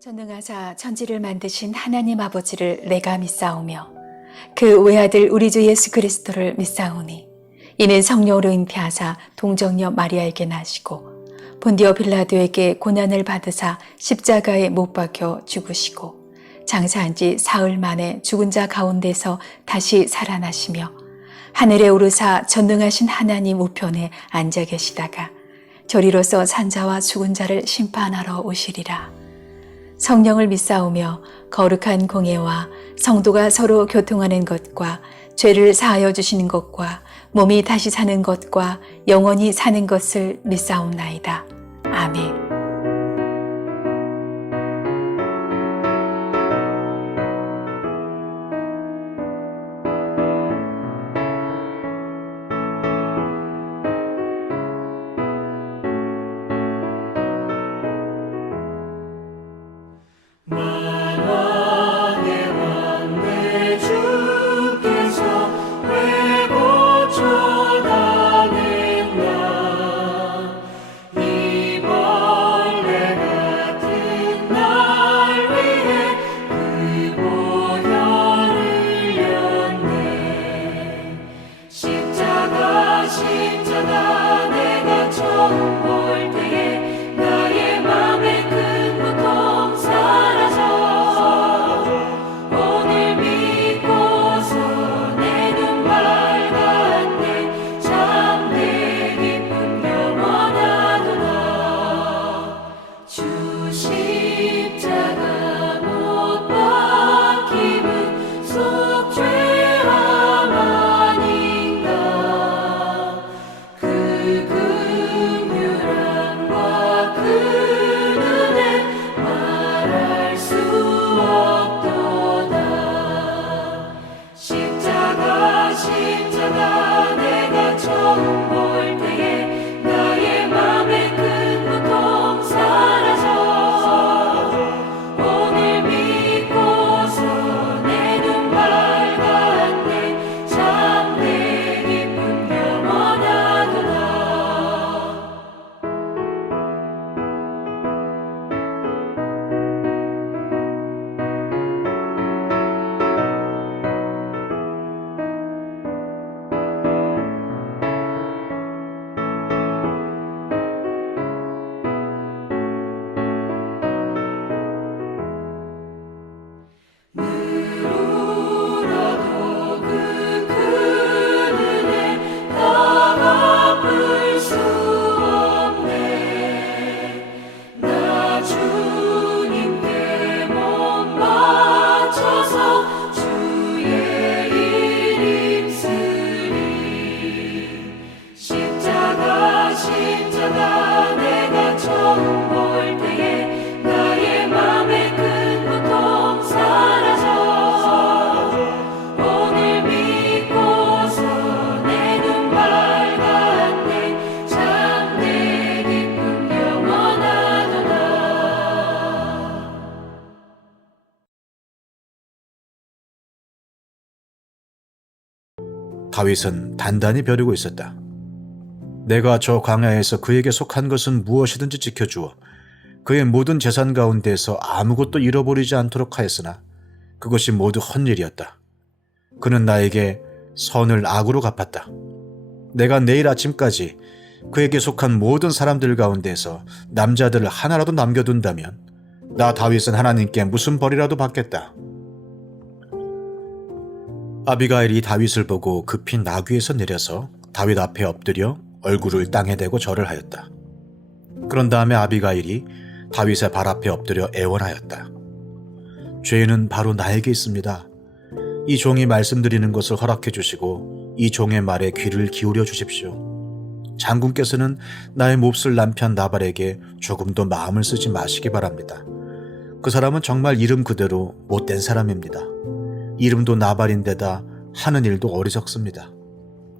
전능하사 천지를 만드신 하나님 아버지를 내가 믿사오며 그 외아들 우리 주 예수 그리스도를 믿사오니 이는 성령으로 잉태하사 동정녀 마리아에게 나시고 본디오 빌라도에게 고난을 받으사 십자가에 못 박혀 죽으시고 장사한 지 사흘 만에 죽은 자 가운데서 다시 살아나시며 하늘에 오르사 전능하신 하나님 우편에 앉아 계시다가 저리로서 산자와 죽은 자를 심판하러 오시리라. 성령을 믿사오며 거룩한 공예와 성도가 서로 교통하는 것과 죄를 사하여 주시는 것과 몸이 다시 사는 것과 영원히 사는 것을 믿사옵나이다. 아멘. 만왕의 왕 내 주께서 왜 고쳐다냈나 이 벌레 같은 날 위해 그 보혈을 흘렸네. 십자가 내가 처음 볼 때에 나의 맘에 큰 고통 사라져 오늘 믿고서 내 눈 밝았네. 참내 기쁨 영원하도다. 주 십자가 못 박힘은 속죄함 아닌가. 그 긍휼함과 그 은혜 말할 수 없도다. 십자가 내가 처음 볼 때에 나의 맘에 큰 고통 사라져 오늘 믿고서 내 눈 밝았네. 참내 기쁨 영원하도다. 울어도 그 큰 은혜 다 갚을 수 없네. 나 주님께 몸 바쳐서 주의 일 힘쓰리. 십자가 내가 처음 볼 때에 나의 맘에 큰 고통 사라져 오늘 믿고서 내 눈 밝았네. 참내 기쁨 영원하도다. 다윗은 단단히 벼르고 있었다. 내가 저 광야에서 그에게 속한 것은 무엇이든지 지켜주어 그의 모든 재산 가운데서 아무것도 잃어버리지 않도록 하였으나 그것이 모두 헛일이었다. 그는 나에게 선을 악으로 갚았다. 내가 내일 아침까지 그에게 속한 모든 사람들 가운데서 남자들을 하나라도 남겨둔다면 나 다윗은 하나님께 무슨 벌이라도 받겠다. 아비가일이 다윗을 보고 급히 나귀에서 내려서 다윗 앞에 엎드려 얼굴을 땅에 대고 절을 하였다. 그런 다음에 아비가일이 다윗의 발 앞에 엎드려 애원하였다. 죄는 바로 나에게 있습니다. 이 종이 말씀드리는 것을 허락해 주시고 이 종의 말에 귀를 기울여 주십시오. 장군께서는 나의 몹쓸 남편 나발에게 조금도 마음을 쓰지 마시기 바랍니다. 그 사람은 정말 이름 그대로 못된 사람입니다. 이름도 나발인데다 하는 일도 어리석습니다.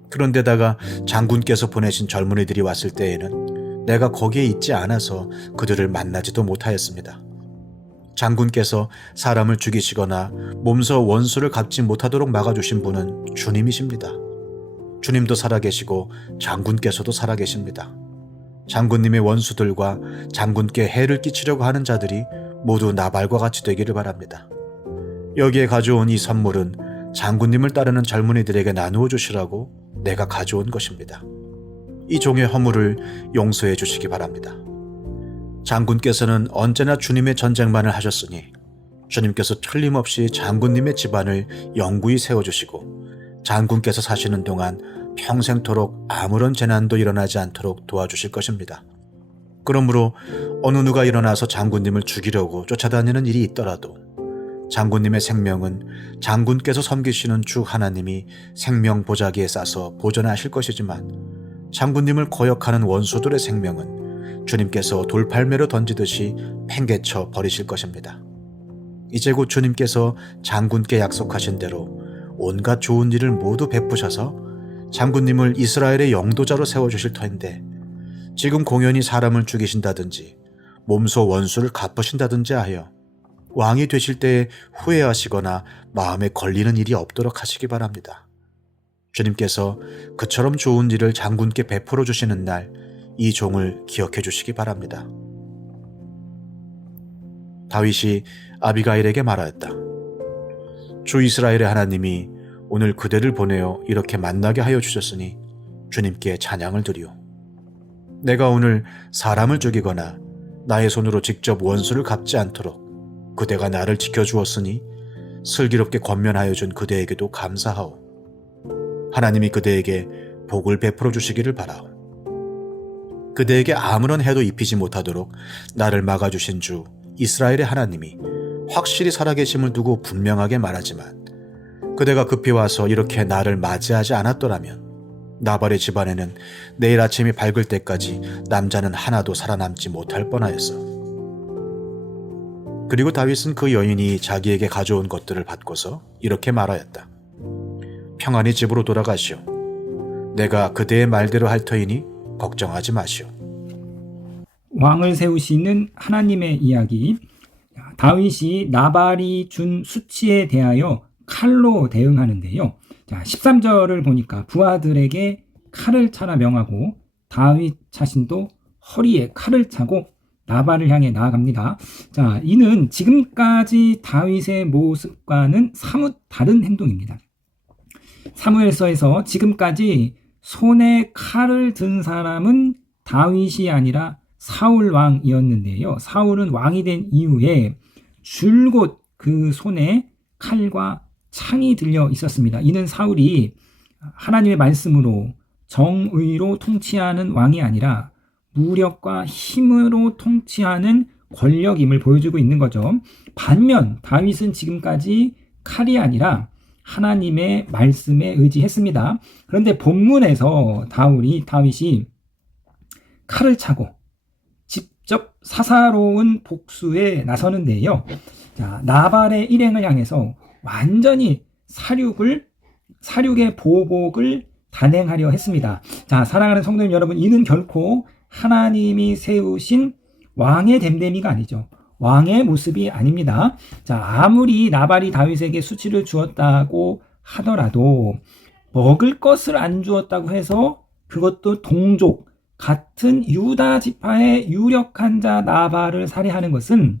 그런데다가 장군께서 보내신 젊은이들이 왔을 때에는 내가 거기에 있지 않아서 그들을 만나지도 못하였습니다. 장군께서 사람을 죽이시거나 몸소 원수를 갚지 못하도록 막아주신 분은 주님이십니다. 주님도 살아계시고 장군께서도 살아계십니다. 장군님의 원수들과 장군께 해를 끼치려고 하는 자들이 모두 나발과 같이 되기를 바랍니다. 여기에 가져온 이 선물은 장군님을 따르는 젊은이들에게 나누어 주시라고 내가 가져온 것입니다. 이 종의 허물을 용서해 주시기 바랍니다. 장군께서는 언제나 주님의 전쟁만을 하셨으니 주님께서 틀림없이 장군님의 집안을 영구히 세워주시고 장군께서 사시는 동안 평생토록 아무런 재난도 일어나지 않도록 도와주실 것입니다. 그러므로 어느 누가 일어나서 장군님을 죽이려고 쫓아다니는 일이 있더라도 장군님의 생명은 장군께서 섬기시는 주 하나님이 생명 보자기에 싸서 보존하실 것이지만 장군님을 거역하는 원수들의 생명은 주님께서 돌팔매로 던지듯이 팽개쳐 버리실 것입니다. 이제 곧 주님께서 장군께 약속하신 대로 온갖 좋은 일을 모두 베푸셔서 장군님을 이스라엘의 영도자로 세워주실 터인데 지금 공연히 사람을 죽이신다든지 몸소 원수를 갚으신다든지 하여 왕이 되실 때에 후회하시거나 마음에 걸리는 일이 없도록 하시기 바랍니다. 주님께서 그처럼 좋은 일을 장군께 베풀어 주시는 날 이 종을 기억해 주시기 바랍니다. 다윗이 아비가일에게 말하였다. 주 이스라엘의 하나님이 오늘 그대를 보내어 이렇게 만나게 하여 주셨으니 주님께 찬양을 드리오. 내가 오늘 사람을 죽이거나 나의 손으로 직접 원수를 갚지 않도록 그대가 나를 지켜주었으니 슬기롭게 권면하여 준 그대에게도 감사하오. 하나님이 그대에게 복을 베풀어 주시기를 바라오. 그대에게 아무런 해도 입히지 못하도록 나를 막아주신 주 이스라엘의 하나님이 확실히 살아계심을 두고 분명하게 말하지만 그대가 급히 와서 이렇게 나를 맞이하지 않았더라면 나발의 집안에는 내일 아침이 밝을 때까지 남자는 하나도 살아남지 못할 뻔하였어. 그리고 다윗은 그 여인이 자기에게 가져온 것들을 받고서 이렇게 말하였다. 평안히 집으로 돌아가시오. 내가 그대의 말대로 할 터이니 걱정하지 마시오. 왕을 세우시는 하나님의 이야기. 다윗이 나발이 준 수치에 대하여 칼로 대응하는데요. 자, 13절을 보니까 부하들에게 칼을 차라 명하고 다윗 자신도 허리에 칼을 차고 나발을 향해 나아갑니다. 자, 이는 지금까지 다윗의 모습과는 사뭇 다른 행동입니다. 사무엘서에서 지금까지 손에 칼을 든 사람은 다윗이 아니라 사울 왕이었는데요. 사울은 왕이 된 이후에 줄곧 그 손에 칼과 창이 들려 있었습니다. 이는 사울이 하나님의 말씀으로 정의로 통치하는 왕이 아니라 무력과 힘으로 통치하는 권력임을 보여주고 있는 거죠. 반면 다윗은 지금까지 칼이 아니라 하나님의 말씀에 의지했습니다. 그런데 본문에서 다윗이 칼을 차고 직접 사사로운 복수에 나서는데요. 자, 나발의 일행을 향해서 완전히 사륙의 보복을 단행하려 했습니다. 자, 사랑하는 성도님 여러분, 이는 결코 하나님이 세우신 왕의 됨됨이가 아니죠. 왕의 모습이 아닙니다. 자, 아무리 나발이 다윗에게 수치를 주었다고 하더라도 먹을 것을 안 주었다고 해서 그것도 동족, 같은 유다 지파의 유력한 자 나발을 살해하는 것은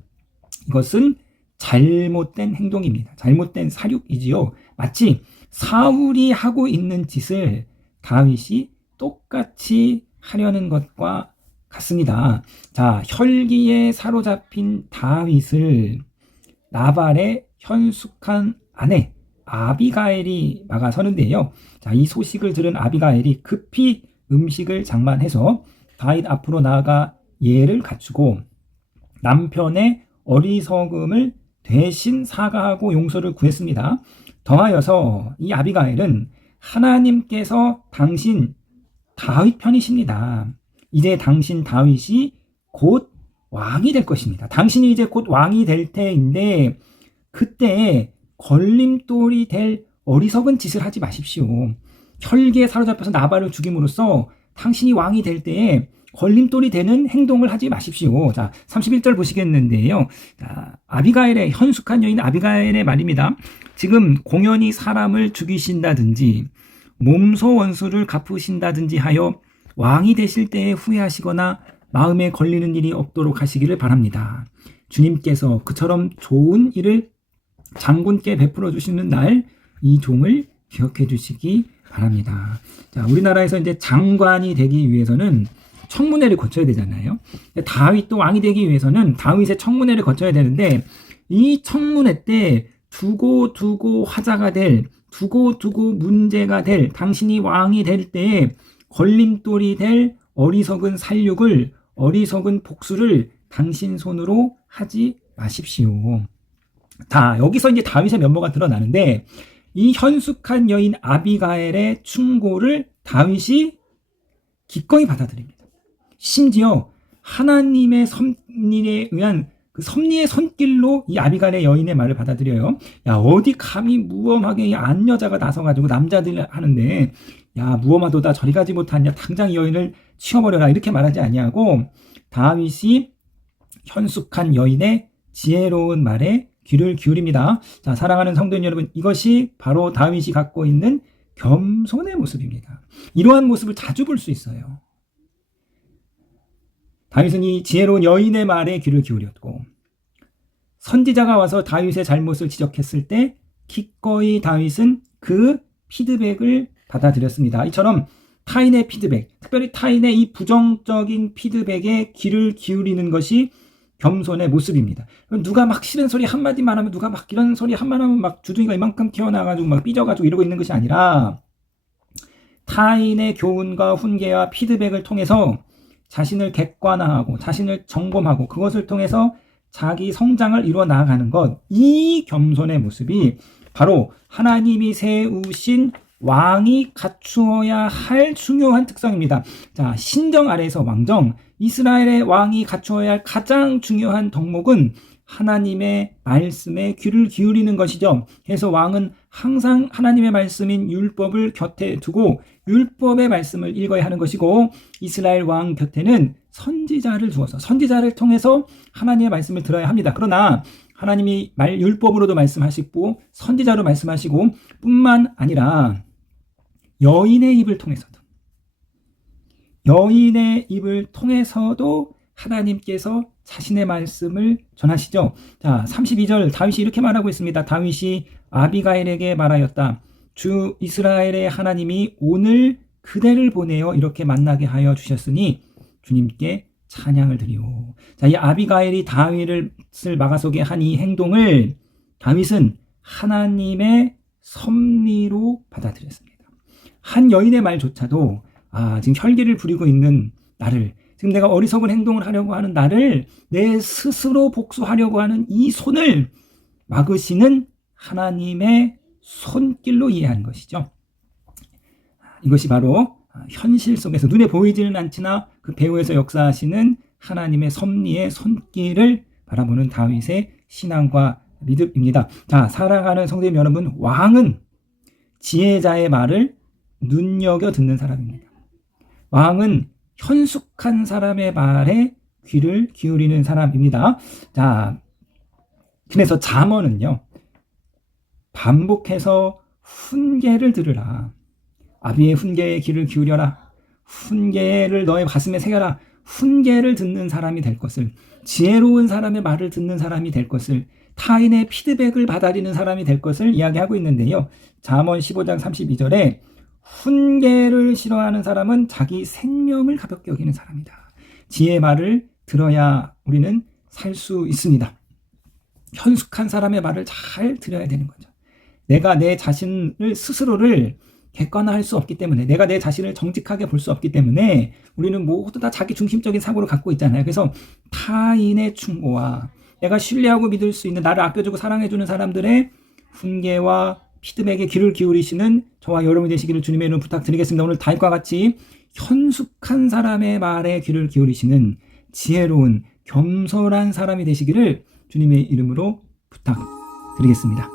이것은 잘못된 행동입니다. 잘못된 사륙이지요. 마치 사울이 하고 있는 짓을 다윗이 똑같이 하려는 것과 같습니다. 자, 혈기에 사로잡힌 다윗을 나발의 현숙한 아내 아비가일이 막아서는데요. 자, 이 소식을 들은 아비가일이 급히 음식을 장만해서 다윗 앞으로 나아가 예를 갖추고 남편의 어리석음을 대신 사과하고 용서를 구했습니다. 더하여서 이 아비가일은 하나님께서 당신 다윗 편이십니다. 이제 당신 다윗이 곧 왕이 될 것입니다. 당신이 이제 곧 왕이 될 때인데 그때 걸림돌이 될 어리석은 짓을 하지 마십시오. 혈기에 사로잡혀서 나발을 죽임으로써 당신이 왕이 될 때에 걸림돌이 되는 행동을 하지 마십시오. 자, 31절 보시겠는데요. 자, 아비가일의 현숙한 여인 아비가일의 말입니다. 지금 공연히 사람을 죽이신다든지 몸소 원수를 갚으신다든지 하여 왕이 되실 때에 후회하시거나 마음에 걸리는 일이 없도록 하시기를 바랍니다. 주님께서 그처럼 좋은 일을 장군께 베풀어 주시는 날 이 종을 기억해 주시기 바랍니다. 자, 우리나라에서 이제 장관이 되기 위해서는 청문회를 거쳐야 되잖아요. 다윗도 왕이 되기 위해서는 다윗의 청문회를 거쳐야 되는데 이 청문회 때 두고 화자가 될, 두고 문제가 될, 당신이 왕이 될 때에 걸림돌이 될 어리석은 살육을, 어리석은 복수를 당신 손으로 하지 마십시오. 자, 여기서 이제 다윗의 면모가 드러나는데 이 현숙한 여인 아비가엘의 충고를 다윗이 기꺼이 받아들입니다. 심지어 하나님의 섭리에 의한 그 섭리의 손길로 이 아비가일의 여인의 말을 받아들여요. 야, 어디 감히 무엄하게 이 안 여자가 나서가지고 남자들 하는데, 야, 무엄하도다 저리 가지 못하냐, 당장 이 여인을 치워버려라, 이렇게 말하지 아니하고 다윗이 현숙한 여인의 지혜로운 말에 귀를 기울입니다. 자, 사랑하는 성도님 여러분, 이것이 바로 다윗이 갖고 있는 겸손의 모습입니다. 이러한 모습을 자주 볼 수 있어요. 다윗은 이 지혜로운 여인의 말에 귀를 기울였고, 선지자가 와서 다윗의 잘못을 지적했을 때 기꺼이 다윗은 그 피드백을 받아들였습니다. 이처럼 타인의 피드백, 특별히 타인의 이 부정적인 피드백에 귀를 기울이는 것이 겸손의 모습입니다. 누가 막 싫은 소리 한마디만 하면, 누가 막 이런 소리 한마디 하면 막 주둥이가 이만큼 튀어나와가지고 막 삐져가지고 이러고 있는 것이 아니라 타인의 교훈과 훈계와 피드백을 통해서 자신을 객관화하고 자신을 점검하고 그것을 통해서 자기 성장을 이루어 나아가는 것, 이 겸손의 모습이 바로 하나님이 세우신 왕이 갖추어야 할 중요한 특성입니다. 자, 신정 아래에서 왕정, 이스라엘의 왕이 갖추어야 할 가장 중요한 덕목은 하나님의 말씀에 귀를 기울이는 것이죠. 그래서 왕은 항상 하나님의 말씀인 율법을 곁에 두고 율법의 말씀을 읽어야 하는 것이고, 이스라엘 왕 곁에는 선지자를 두어서 선지자를 통해서 하나님의 말씀을 들어야 합니다. 그러나 하나님이 율법으로도 말씀하시고 선지자로 말씀하시고 뿐만 아니라 여인의 입을 통해서도 하나님께서 자신의 말씀을 전하시죠. 자, 32절 다윗이 이렇게 말하고 있습니다. 다윗이 아비가일에게 말하였다. 주 이스라엘의 하나님이 오늘 그대를 보내어 이렇게 만나게 하여 주셨으니 주님께 찬양을 드리오. 자, 이 아비가일이 다윗을 막아서게 한 이 행동을 다윗은 하나님의 섭리로 받아들였습니다. 한 여인의 말조차도 지금 혈기를 부리고 있는 나를, 지금 내가 어리석은 행동을 하려고 하는 나를 내 스스로 복수하려고 하는 이 손을 막으시는 하나님의 손길로 이해하는 것이죠. 이것이 바로 현실 속에서 눈에 보이지는 않지나 그 배후에서 역사하시는 하나님의 섭리의 손길을 바라보는 다윗의 신앙과 믿음입니다. 자, 사랑하는 성도님 여러분, 왕은 지혜자의 말을 눈여겨 듣는 사람입니다. 왕은 현숙한 사람의 말에 귀를 기울이는 사람입니다. 자, 그래서 잠언은요, 반복해서 훈계를 들으라. 아비의 훈계에 귀를 기울여라. 훈계를 너의 가슴에 새겨라. 훈계를 듣는 사람이 될 것을, 지혜로운 사람의 말을 듣는 사람이 될 것을, 타인의 피드백을 받아들이는 사람이 될 것을 이야기하고 있는데요. 잠언 15장 32절에 훈계를 싫어하는 사람은 자기 생명을 가볍게 여기는 사람이다. 지혜의 말을 들어야 우리는 살 수 있습니다. 현숙한 사람의 말을 잘 들어야 되는 거죠. 내가 내 자신을 스스로를 객관화할 수 없기 때문에, 내가 내 자신을 정직하게 볼 수 없기 때문에 우리는 모두 다 자기 중심적인 사고를 갖고 있잖아요. 그래서 타인의 충고와 내가 신뢰하고 믿을 수 있는, 나를 아껴주고 사랑해주는 사람들의 훈계와 피드백에 귀를 기울이시는 저와 여러분이 되시기를 주님의 이름으로 부탁드리겠습니다. 오늘 다윗과 같이 현숙한 사람의 말에 귀를 기울이시는 지혜로운 겸손한 사람이 되시기를 주님의 이름으로 부탁드리겠습니다.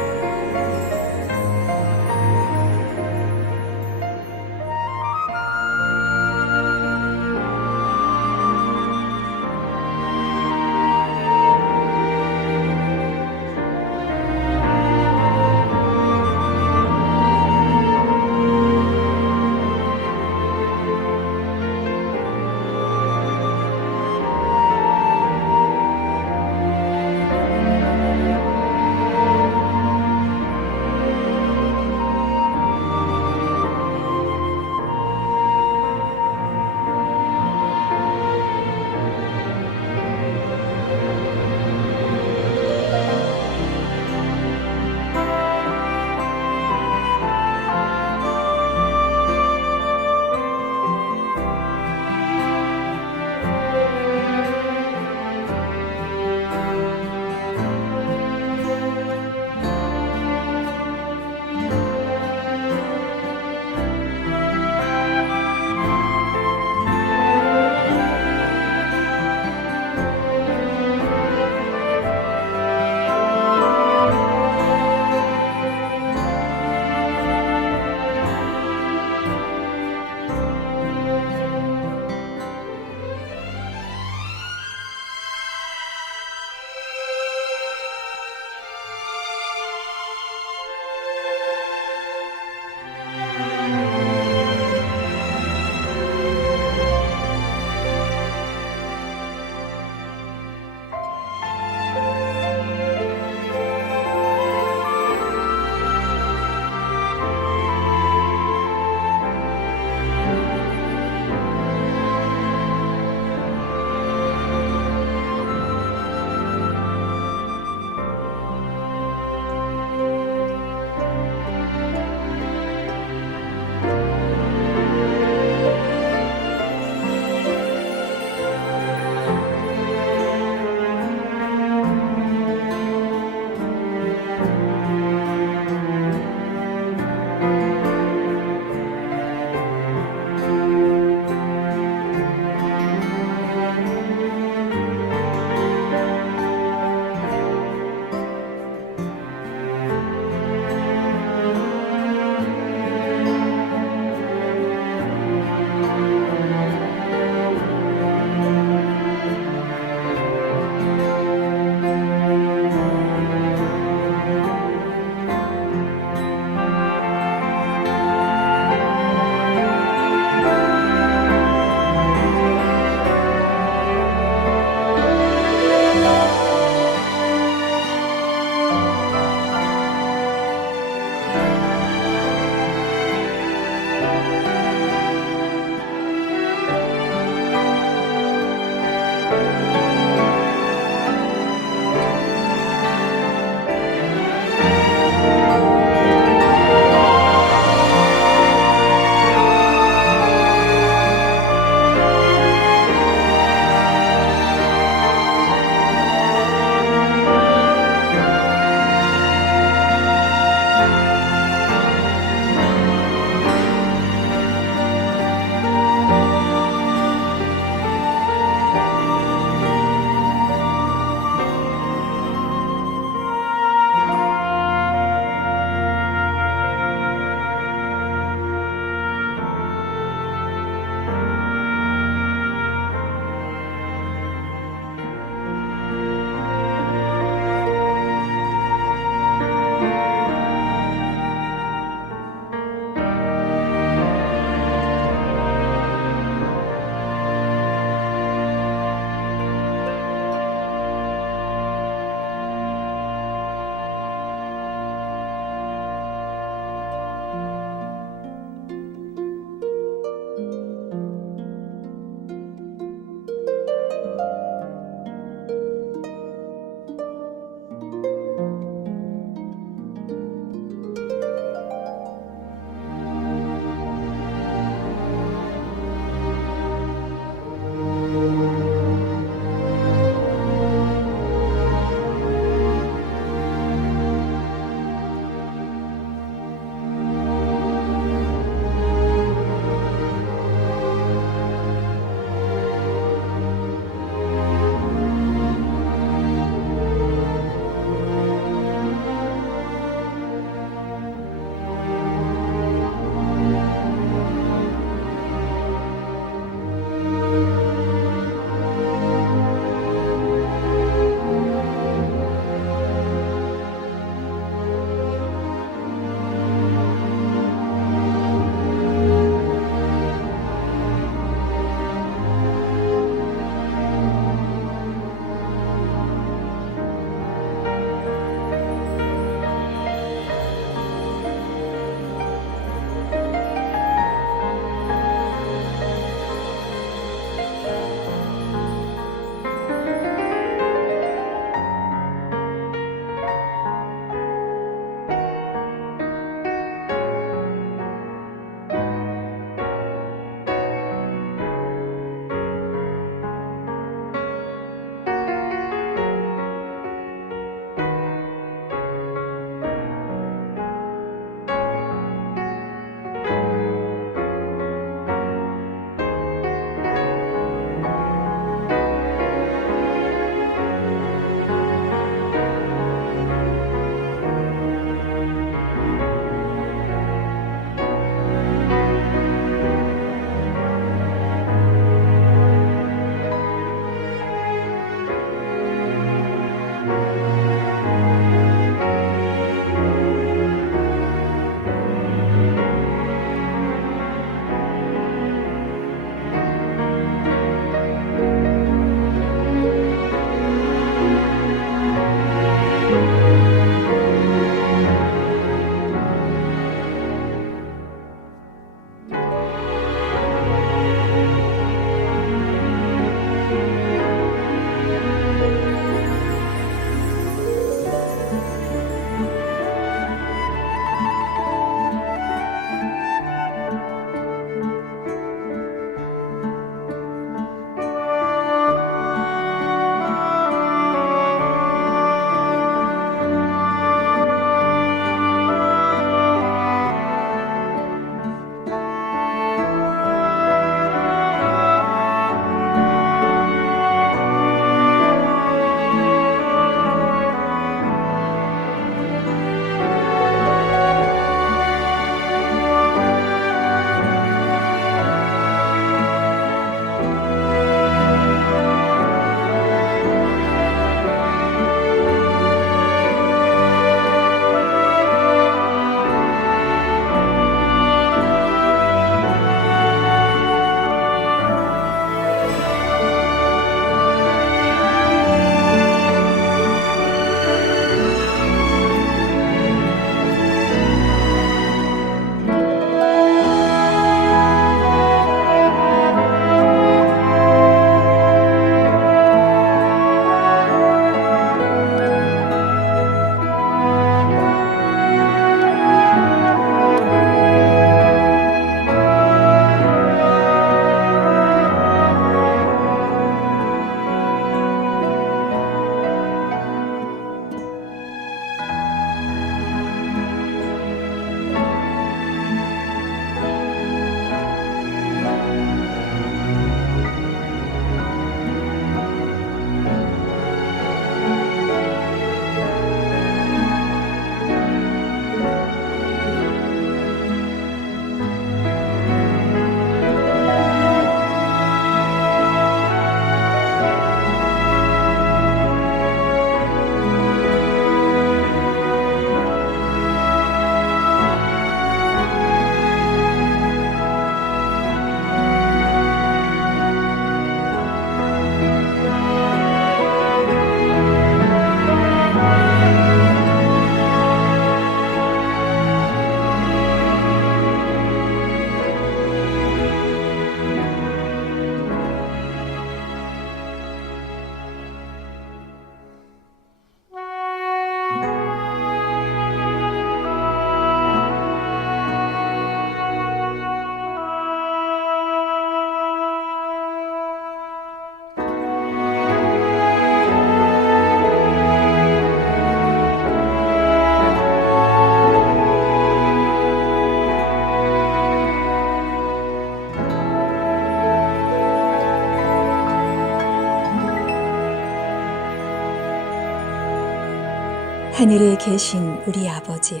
하늘에 계신 우리 아버지여,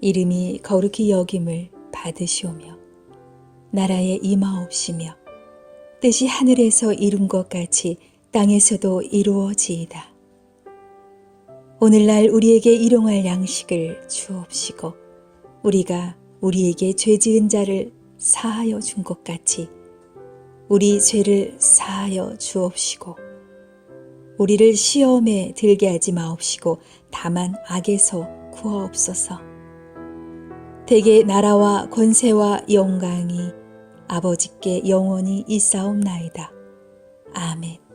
이름이 거룩히 여김을 받으시오며 나라에 임하옵시며 뜻이 하늘에서 이룬 것 같이 땅에서도 이루어지이다. 오늘날 우리에게 일용할 양식을 주옵시고 우리가 우리에게 죄 지은 자를 사하여 준 것 같이 우리 죄를 사하여 주옵시고 우리를 시험에 들게 하지 마옵시고 다만 악에서 구하옵소서. 대개 나라와 권세와 영광이 아버지께 영원히 있사옵나이다. 아멘.